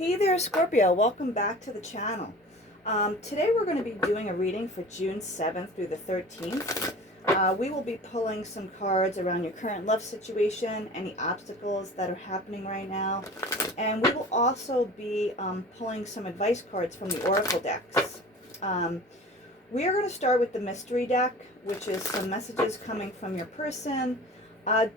Hey there, Scorpio. Welcome back to the channel. Today we're going to be doing a reading for June 7th through the 13th. We will be pulling some cards around your current love situation, any obstacles that are happening right now, and we will also be pulling some advice cards from the Oracle decks. We are going to start with the mystery deck, which is some messages coming from your person.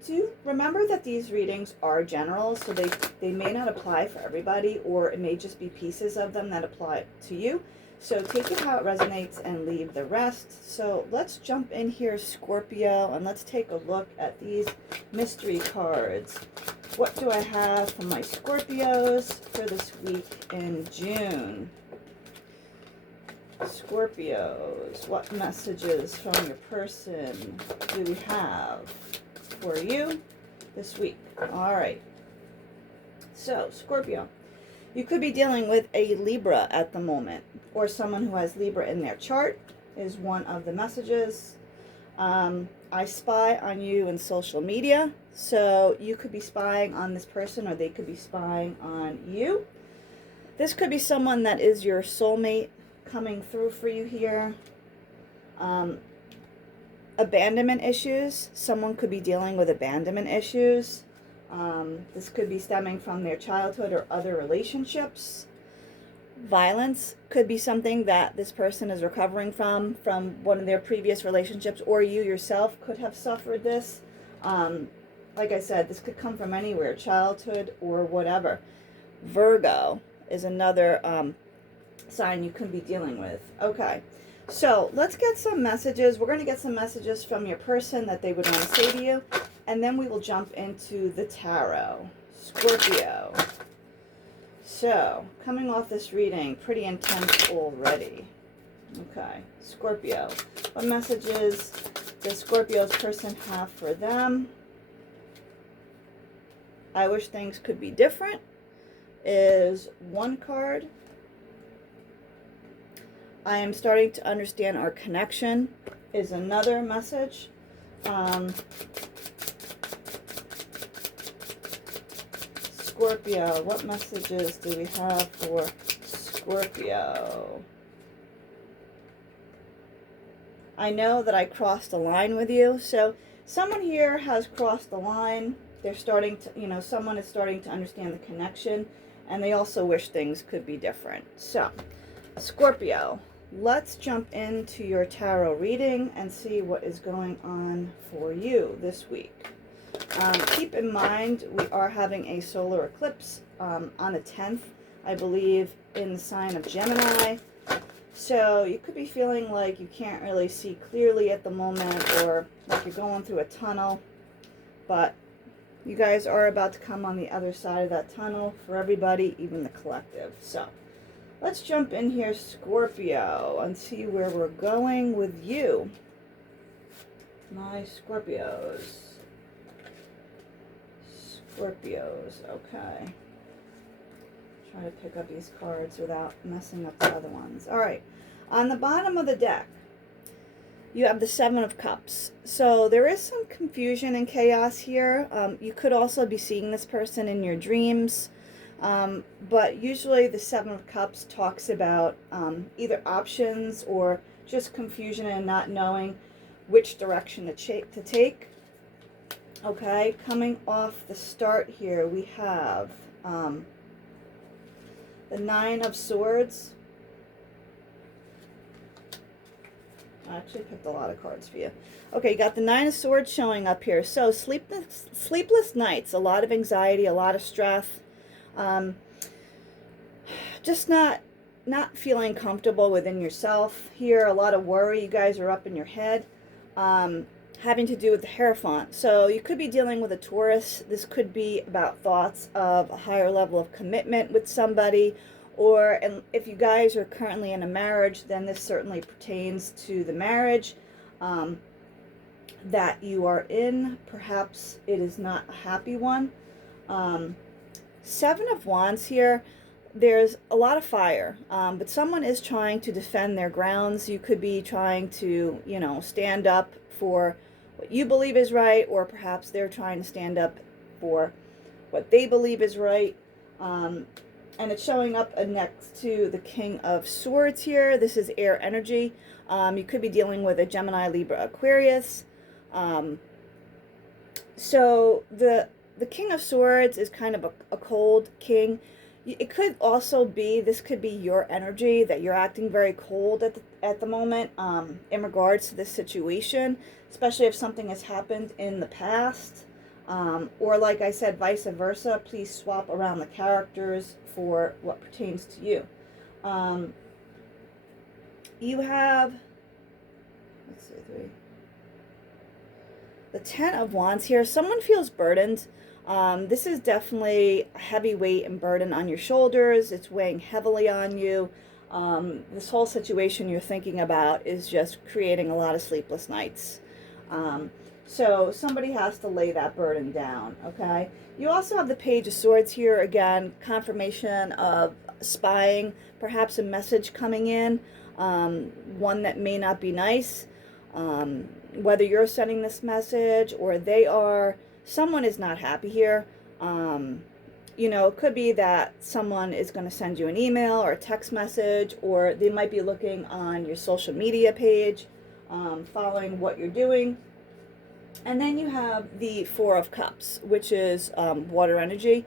Do remember that these readings are general, so they may not apply for everybody, or it may just be pieces of them that apply to you. So take it how it resonates and leave the rest. So let's jump in here, Scorpio, and let's take a look at these mystery cards. What do I have for my Scorpios for this week in June? Scorpios, what messages from your person do we have for you this week? All right. So, Scorpio, you could be dealing with a Libra at the moment, or someone who has Libra in their chart is one of the messages. I spy on you in social media, so you could be spying on this person, or they could be spying on you. This could be someone that is your soulmate coming through for you here. Abandonment issues. Someone could be dealing with abandonment issues. This could be stemming from their childhood or other relationships. Violence could be something that this person is recovering from one of their previous relationships, or you yourself could have suffered this. Like I said, this could come from anywhere, childhood or whatever. Virgo is another sign you could be dealing with. Okay. So let's get some messages. We're going to get some messages from your person that they would want to say to you. And then we will jump into the tarot. Scorpio. So, coming off this reading, pretty intense already. Okay. Scorpio. What messages does Scorpio's person have for them? I wish things could be different is one card. I am starting to understand our connection is another message. Scorpio, what messages do we have for Scorpio? I know that I crossed a line with you, so someone here has crossed the line. They're starting to, someone is starting to understand the connection, and they also wish things could be different. So, Scorpio, let's jump into your tarot reading and see what is going on for you this week. Keep in mind, we are having a solar eclipse on the 10th, I believe, in the sign of Gemini. So you could be feeling like you can't really see clearly at the moment, or like you're going through a tunnel. But you guys are about to come on the other side of that tunnel for everybody, even the collective. So let's jump in here, Scorpio, and see where we're going with you. My Scorpios. Scorpios, okay. Try to pick up these cards without messing up the other ones. All right. On the bottom of the deck, you have the Seven of Cups. So there is some confusion and chaos here. You could also be seeing this person in your dreams. But usually the Seven of Cups talks about either options or just confusion and not knowing which direction to take. Okay, coming off the start here, we have the Nine of Swords. I actually picked a lot of cards for you. Okay, you got the Nine of Swords showing up here. So sleepless nights, a lot of anxiety, a lot of stress. Just not feeling comfortable within yourself here. A lot of worry. You guys are up in your head. Having to do with the Hierophant. So you could be dealing with a Taurus. This could be about thoughts of a higher level of commitment with somebody, or if you guys are currently in a marriage, then this certainly pertains to the marriage that you are in. Perhaps it is not a happy one. Seven of Wands here. There's a lot of fire, but someone is trying to defend their grounds. You could be trying to, stand up for what you believe is right, or perhaps they're trying to stand up for what they believe is right. And it's showing up next to the King of Swords here. This is air energy. You could be dealing with a Gemini, Libra, Aquarius. So the King of Swords is kind of a cold king. It could also be, this could be your energy, that you're acting very cold at the moment in regards to this situation, especially if something has happened in the past. Or like I said, vice versa. Please swap around the characters for what pertains to you. You have, let's see, the Ten of Wands here. Someone feels burdened. This is definitely a heavy weight and burden on your shoulders. It's weighing heavily on you. This whole situation you're thinking about is just creating a lot of sleepless nights. So somebody has to lay that burden down, okay? You also have the Page of Swords here. Again, confirmation of spying, perhaps a message coming in, one that may not be nice. Whether you're sending this message or they are, someone is not happy here. You know, it could be that someone is going to send you an email or a text message, or they might be looking on your social media page, following what you're doing. And then you have the Four of Cups, which is water energy.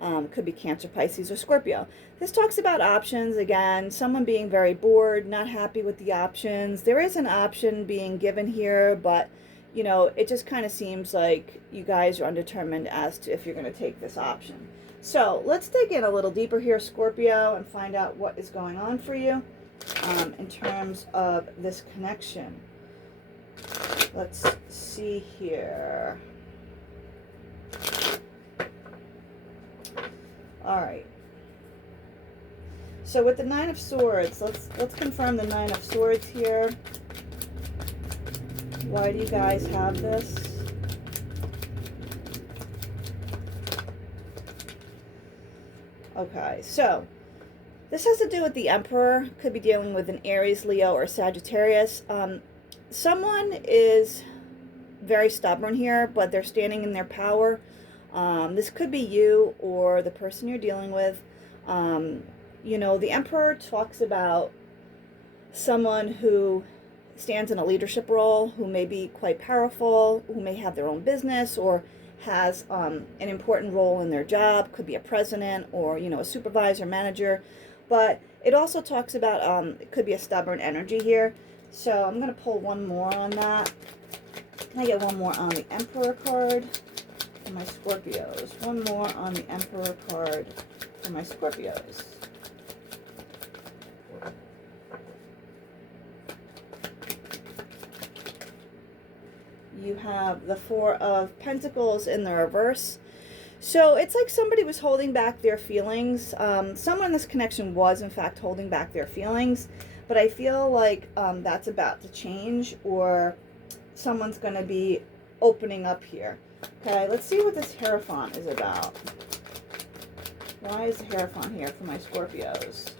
Could be Cancer, Pisces, or Scorpio. This talks about options. Again, someone being very bored, not happy with the options. There is an option being given here, but, you know, it just kind of seems like you guys are undetermined as to if you're going to take this option. So let's dig in a little deeper here, Scorpio, and find out what is going on for you in terms of this connection. Let's see here. All right. So with the Nine of Swords, let's confirm the Nine of Swords here. Why do you guys have this? Okay, so this has to do with the Emperor. Could be dealing with an Aries, Leo, or Sagittarius. Someone is very stubborn here, but they're standing in their power. This could be you or the person you're dealing with. You know, the Emperor talks about someone who stands in a leadership role, who may be quite powerful, who may have their own business or has an important role in their job. Could be a president or, you know, a supervisor, manager. But it also talks about, it could be a stubborn energy here. So I'm going to pull one more on that. Can I get one more on the Emperor card for my Scorpios? One more on the Emperor card for my Scorpios. You have the Four of Pentacles in the reverse. So it's like somebody was holding back their feelings. Someone in this connection was, in fact, holding back their feelings. But I feel like that's about to change, or someone's going to be opening up here. Okay, let's see what this Hierophant is about. Why is the Hierophant here for my Scorpios?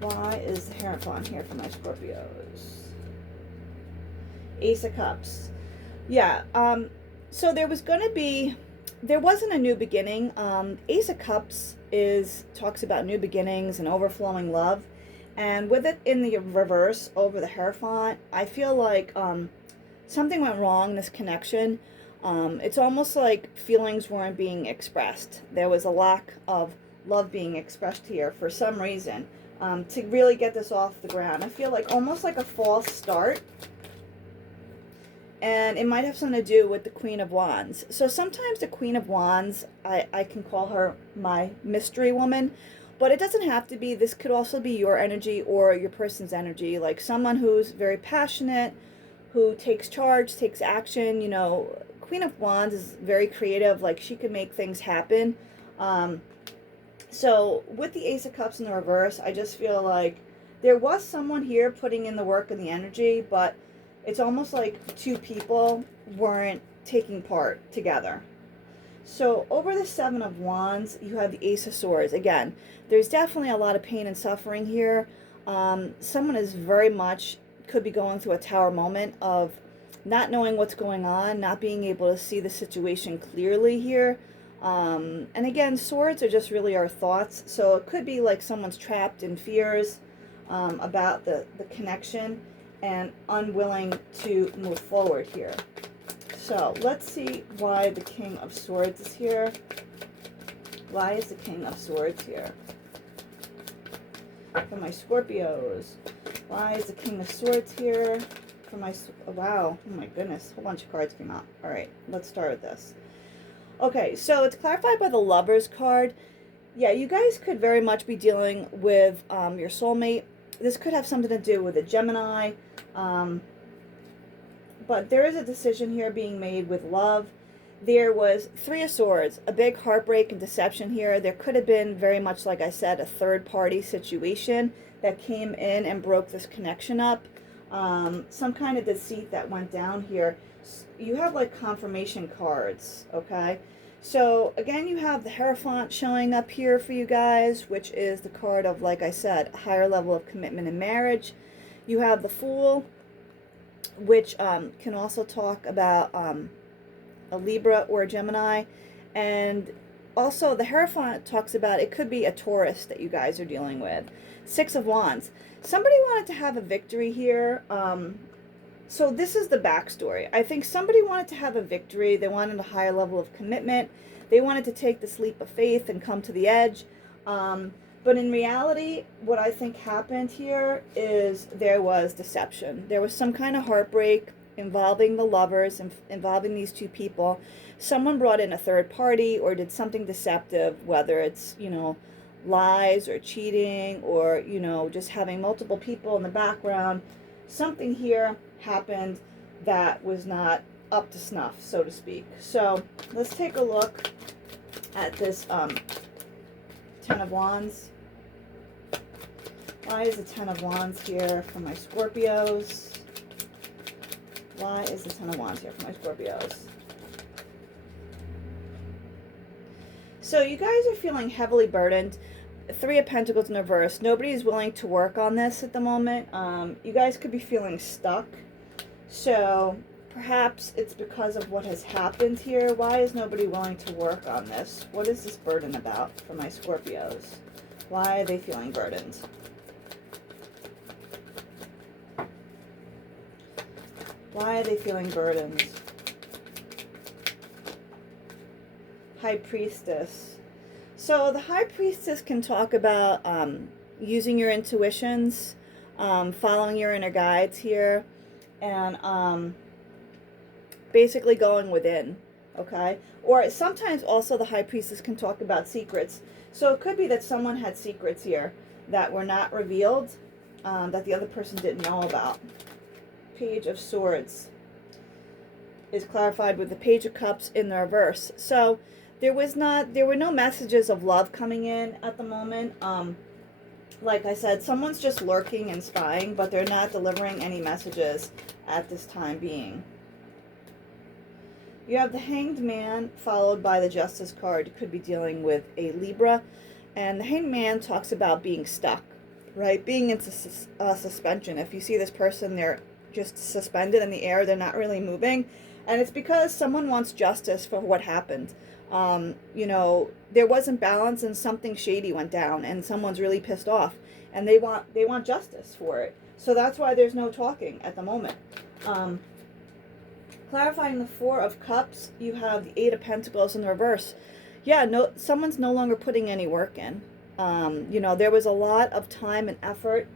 Why is the Hierophant here for my Scorpios? Ace of Cups. Yeah, so there wasn't a new beginning. Ace of Cups talks about new beginnings and overflowing love. And with it in the reverse over the Hierophant, I feel like something went wrong in this connection. It's almost like feelings weren't being expressed. There was a lack of love being expressed here for some reason. To really get this off the ground, I feel like almost like a false start. And it might have something to do with the Queen of Wands. So sometimes the Queen of Wands, I can call her my mystery woman. But it doesn't have to be. This could also be your energy or your person's energy. Like someone who's very passionate, who takes charge, takes action. You know, Queen of Wands is very creative. Like she can make things happen. So with the Ace of Cups in the reverse, I just feel like there was someone here putting in the work and the energy, but it's almost like two people weren't taking part together. So over the Seven of Wands, you have the Ace of Swords. Again, there's definitely a lot of pain and suffering here. Someone is very much, could be going through a tower moment of not knowing what's going on, not being able to see the situation clearly here. And again, swords are just really our thoughts. So it could be like someone's trapped in fears about the connection and unwilling to move forward here. So let's see why the King of Swords is here. Why is the King of Swords here? For my Scorpios. Why is the King of Swords here? For my, wow, oh my goodness, a whole bunch of cards came out. All right, let's start with this. Okay, so it's clarified by the Lovers card. Yeah, you guys could very much be dealing with your soulmate. This could have something to do with a Gemini. But there is a decision here being made with love. There was Three of Swords, a big heartbreak and deception here. There could have been very much, like I said, a third-party situation that came in and broke this connection up. Some kind of deceit that went down here. You have like confirmation cards, okay? So again, you have the Hierophant showing up here for you guys, which is the card of, like I said, a higher level of commitment in marriage. You have the Fool, which can also talk about a Libra or a Gemini. And also the Hierophant talks about, it could be a Taurus that you guys are dealing with. Six of Wands. Somebody wanted to have a victory here. So this is the backstory. I think somebody wanted to have a victory. They wanted a higher level of commitment. They wanted to take this leap of faith and come to the edge. But in reality, what I think happened here is there was deception. There was some kind of heartbreak involving the lovers, involving these two people. Someone brought in a third party or did something deceptive, whether it's, you know, lies or cheating or, you know, just having multiple people in the background. Something here happened that was not up to snuff, so to speak. So let's take a look at this Ten of Wands. Why is the Ten of Wands here for my Scorpios? Why is the Ten of Wands here for my Scorpios? So you guys are feeling heavily burdened. Three of Pentacles in reverse. Nobody is willing to work on this at the moment. You guys could be feeling stuck. So perhaps it's because of what has happened here. Why is nobody willing to work on this? What is this burden about for my Scorpios? Why are they feeling burdened? Why are they feeling burdened? High Priestess. So the High Priestess can talk about using your intuitions, following your inner guides here, and basically going within, okay? Or sometimes also the High Priestess can talk about secrets. So it could be that someone had secrets here that were not revealed, that the other person didn't know about. Page of Swords is clarified with the Page of Cups in the reverse. So there were no messages of love coming in at the moment. Like I said, someone's just lurking and spying, but they're not delivering any messages at this time being. You have the Hanged Man followed by the Justice card. You could be dealing with a Libra. And the Hanged Man talks about being stuck, right? Being in suspension. If you see this person, they're just suspended in the air. They're not really moving. And it's because someone wants justice for what happened. You know, there wasn't balance and something shady went down and someone's really pissed off and they want justice for it. So that's why there's no talking at the moment. Clarifying the Four of Cups, you have the Eight of Pentacles in the reverse. Yeah, no, someone's no longer putting any work in. You know, there was a lot of time and effort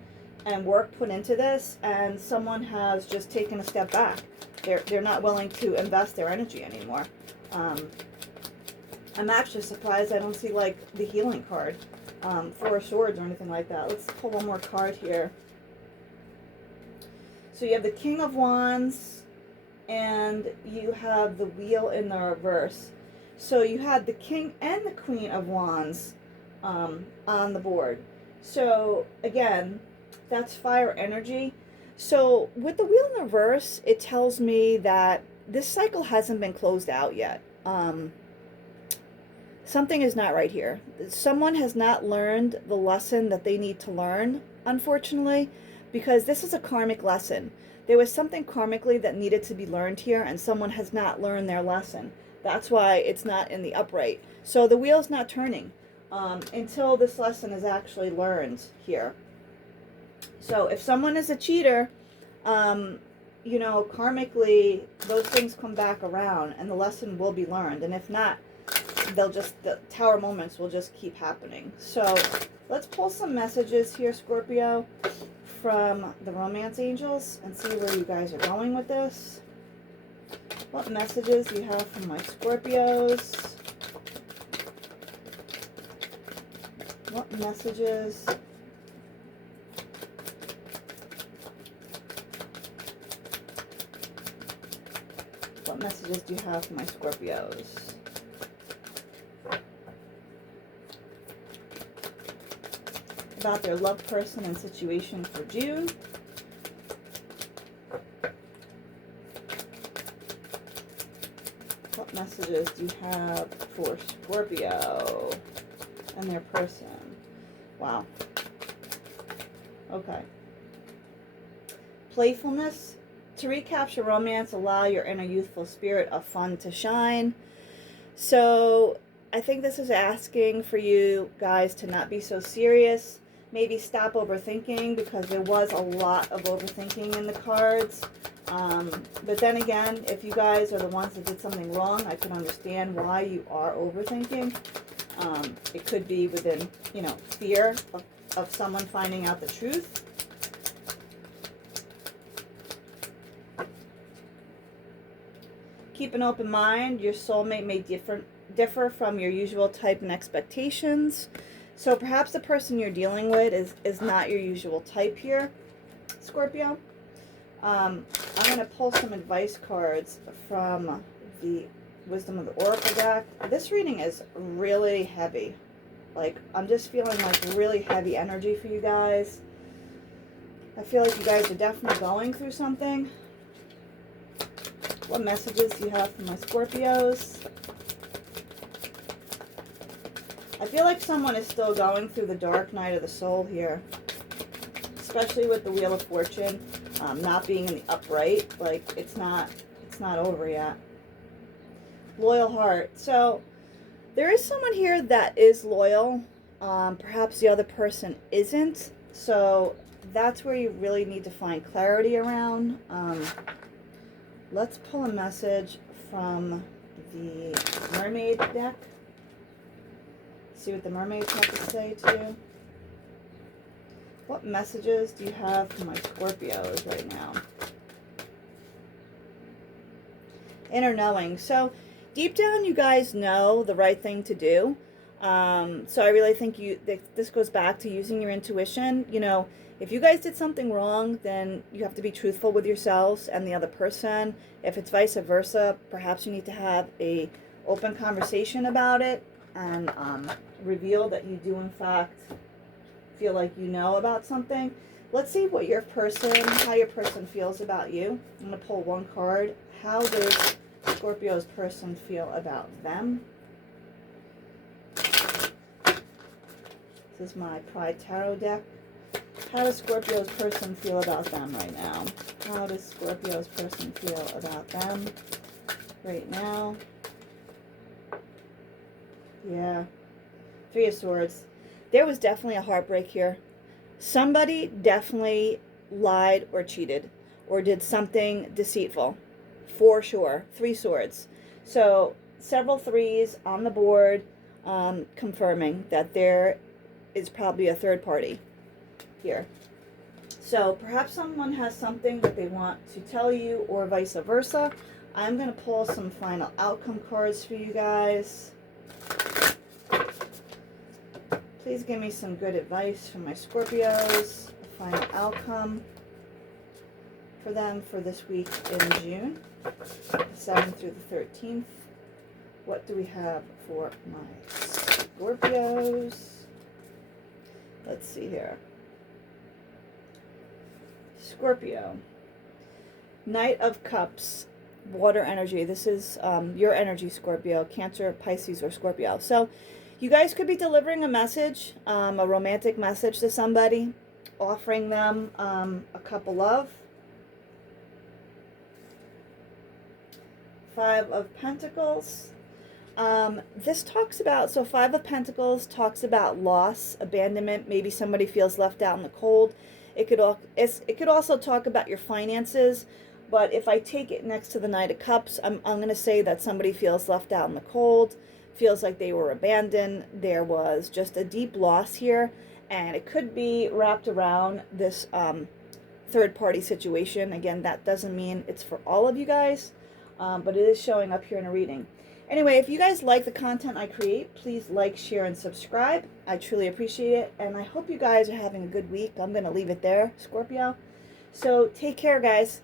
and work put into this, and someone has just taken a step back. They're not willing to invest their energy anymore. I'm actually surprised I don't see like the healing card, Four of Swords or anything like that. Let's pull one more card here. So you have the King of Wands and you have the Wheel in the reverse. So you had the King and the Queen of Wands on the board. So again, that's fire energy. So with the Wheel in the reverse, it tells me that this cycle hasn't been closed out yet. Something is not right here. Someone has not learned the lesson that they need to learn, unfortunately, because this is a karmic lesson. There was something karmically that needed to be learned here, and someone has not learned their lesson. That's why it's not in the upright. So the wheel's not turning until this lesson is actually learned here. So if someone is a cheater, you know, karmically, those things come back around and the lesson will be learned. And if not, the tower moments will just keep happening. So let's pull some messages here, Scorpio, from the romance angels and see where you guys are going with this. What messages do you have from my Scorpios? What messages? What messages do you have for my Scorpios? About their love person and situation for June. What messages do you have for Scorpio and their person? Wow. Okay. Playfulness. To recapture romance, allow your inner youthful spirit of fun to shine. So I think this is asking for you guys to not be so serious. Maybe stop overthinking, because there was a lot of overthinking in the cards. But then again, if you guys are the ones that did something wrong, I can understand why you are overthinking. It could be within, you know, fear of someone finding out the truth. Keep an open mind. Your soulmate may differ from your usual type and expectations. So perhaps the person you're dealing with is not your usual type here, Scorpio. I'm going to pull some advice cards from the Wisdom of the Oracle deck. This reading is really heavy. Like, I'm just feeling like really heavy energy for you guys. I feel like you guys are definitely going through something. What messages do you have for my Scorpios? I feel like someone is still going through the dark night of the soul here. Especially with the Wheel of Fortune not being in the upright. Like, it's not over yet. Loyal heart. So, there is someone here that is loyal. Perhaps the other person isn't. So, that's where you really need to find clarity around. Let's pull a message from the Mermaid deck. See what the mermaids have to say to you. What messages do you have for my Scorpios right now? Inner knowing. So deep down, you guys know the right thing to do. So I really think this goes back to using your intuition. You know, if you guys did something wrong, then you have to be truthful with yourselves and the other person. If it's vice versa, perhaps you need to have a open conversation about it and reveal that you do in fact feel like you know about something. Let's see what your person, how your person feels about you. I'm going to pull one card. How does Scorpio's person feel about them? This is my Pride Tarot deck. How does Scorpio's person feel about them right now? How does Scorpio's person feel about them right now? Yeah. Three of Swords. There was definitely a heartbreak here. Somebody definitely lied or cheated or did something deceitful. For sure. Three Swords. So, several threes on the board, confirming that there is probably a third party here. So perhaps someone has something that they want to tell you or vice versa. I'm going to pull some final outcome cards for you guys. Please give me some good advice from my Scorpios. A final outcome for them for this week in June, the 7th through the 13th. What do we have for my Scorpios? Let's see here. Scorpio. Knight of Cups. Water energy. This is your energy, Scorpio. Cancer, Pisces, or Scorpio. So you guys could be delivering a message, a romantic message to somebody, offering them a cup of love. Five of Pentacles. This talks about, so Five of Pentacles talks about loss, abandonment. Maybe somebody feels left out in the cold. It could also talk about your finances. But if I take it next to the Knight of Cups, I'm going to say that somebody feels left out in the cold, feels like they were abandoned. There was just a deep loss here, and it could be wrapped around this third-party situation. Again, that doesn't mean it's for all of you guys, but it is showing up here in a reading. Anyway, if you guys like the content I create, please like, share, and subscribe. I truly appreciate it, and I hope you guys are having a good week. I'm going to leave it there, Scorpio. So take care, guys.